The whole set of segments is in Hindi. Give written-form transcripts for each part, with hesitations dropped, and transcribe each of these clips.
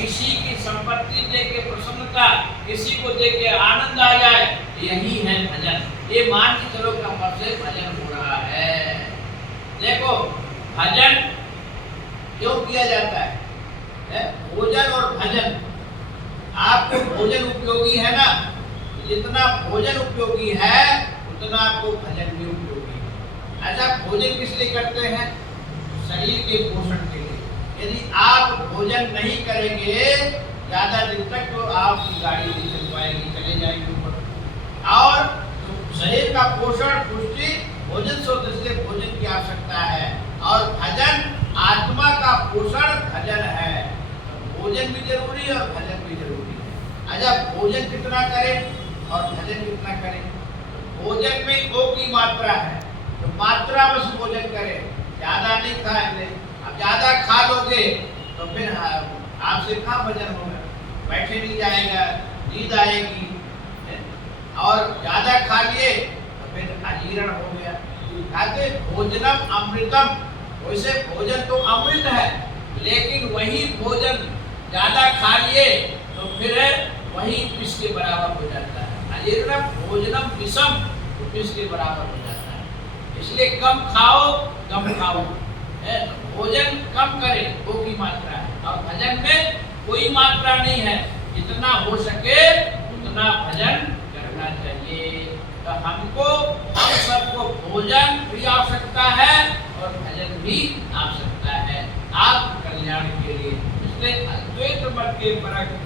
किसी की संपत्ति देख के प्रसन्नता, किसी को देख के आनंद आ जाए, यही है भजन। ये मान के चलो कि हमसे भजन हो रहा है। देखो भजन क्यों किया जाता है? भोजन और भजन, आपको भोजन उपयोगी है ना, जितना भोजन उपयोगी है उतना आपको भजन भी उपयोगी है। अच्छा, भोजन किस लिए करते हैं? शरीर के पोषण के लिए। यदि आप भोजन नहीं करेंगे ज्यादा दिन तक तो आपकी गाड़ी नहीं चल पाएगी, चले जाएंगे ऊपर। और तो शरीर का पोषण पुष्टि भोजन से होता है, इसलिए भोजन की आवश्यकता है। और भजन आत्मा का पोषण भजन है। तो भोजन भी जरूरी है और भजन भी जरूरी है। अच्छा, भोजन कितना करें और भजन कितना करें? तो भोजन में ओ की मात्रा है, तो मात्रा बस भोजन करें, ज्यादा नहीं खाएंगे। अब ज्यादा खा लोगे तो फिर आपसे कहाँ भजन होगा, बैठे नहीं जाएगा, नींद आएगी। और ज्यादा खा लिए तो फिर अजीर्ण हो गया। कहते भोजनम अमृतम, वैसे भोजन तो अमृत है, लेकिन वही भोजन ज्यादा खा लिए तो फिर वही विष के बराबर हो जाता है। अजीर्ण भोजनम विषम, तो विष के बराबर हो जाता है। इसलिए कम खाओ, कम खाओ। भोजन कम करें, वो की मात्रा है। और भजन में कोई मात्रा नहीं है, जितना हो सके उतना भजन करना चाहिए। तो हमको, हम सबको भोजन भी आवश्यकता है और भजन भी आवश्यकता है आप कल्याण के लिए। इसलिए अद्वैत मत के परक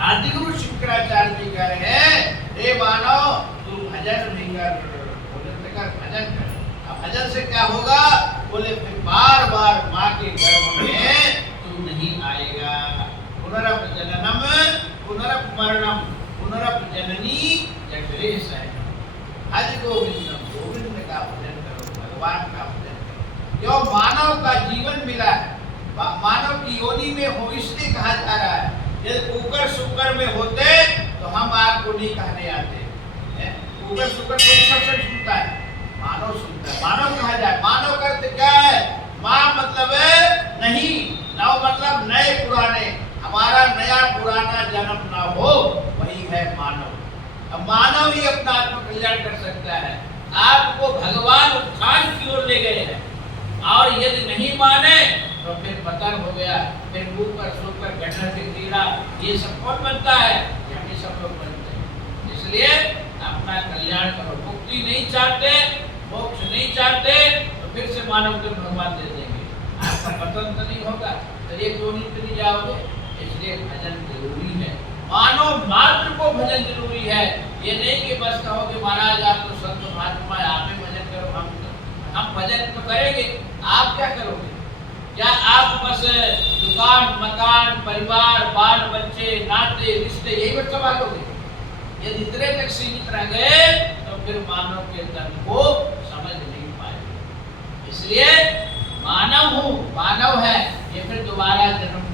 आदिगुरु शंकराचार्य जी कह रहे हैं, हे मानव तू भजन नहीं कर, भोजन कर, भजन कर। अब भजन से क्या होगा? बोले फिर बार बार माँ के गर्भ में तू नहीं आएगा। पुनरप जननम पुनरप मरणम पुनरप जननी जगरे सहन। हज गोविंदम, गोविंद का भजन करो, भगवान का भजन करो। क्यों? मानव का जीवन मिला है, मानव की योनि में हो, इसलिए कहा जा रहा है। यदि कुकर सुकर में होते तो हम आपको नहीं कहने आते। कुकर सुकर कोई सबसे सुनता है, मानव सुनता है। मानव कहा जाए, मानव का अर्थ क्या है? माँ मतलब है नहीं, नव मतलब नए पुराने। हमारा नया पुराना जन्म ना हो, वही है मानव। अब मानव ही अपना आत्म कल्याण कर सकता है। आपको भगवान उत्थान की ओर ले गए हैं, और यदि नहीं माने तो फिर पतन हो गया, फिर ऊपर सोकर गटर से कीड़ा, ये सब कौन बनता है? हम ही सब लोग बनते हैं। इसलिए अपना कल्याण करो। मुक्ति नहीं चाहते, मोक्ष नहीं चाहते तो फिर से मानव को भगवान दे देंगे, आपका पतन तो नहीं होगा, तो एक योनि पे नहीं जाओगे। इसलिए भजन जरूरी है, मानव मात्र को भजन जरूरी है। ये नहीं कि बस कहो कि महाराज आप तो संत महात्मा है, आप ही भजन करो, हम भजन तो करेंगे, आप क्या करोगे? क्या आप बस दुकान, मकान, परिवार, बाल बच्चे, नाते रिश्ते यही बस संभालोगे? यदि इतने तक सीमित रह गए तो फिर मानव के तन को समझ नहीं पाएंगे। इसलिए मानव हूँ, मानव है, ये फिर दोबारा जन्म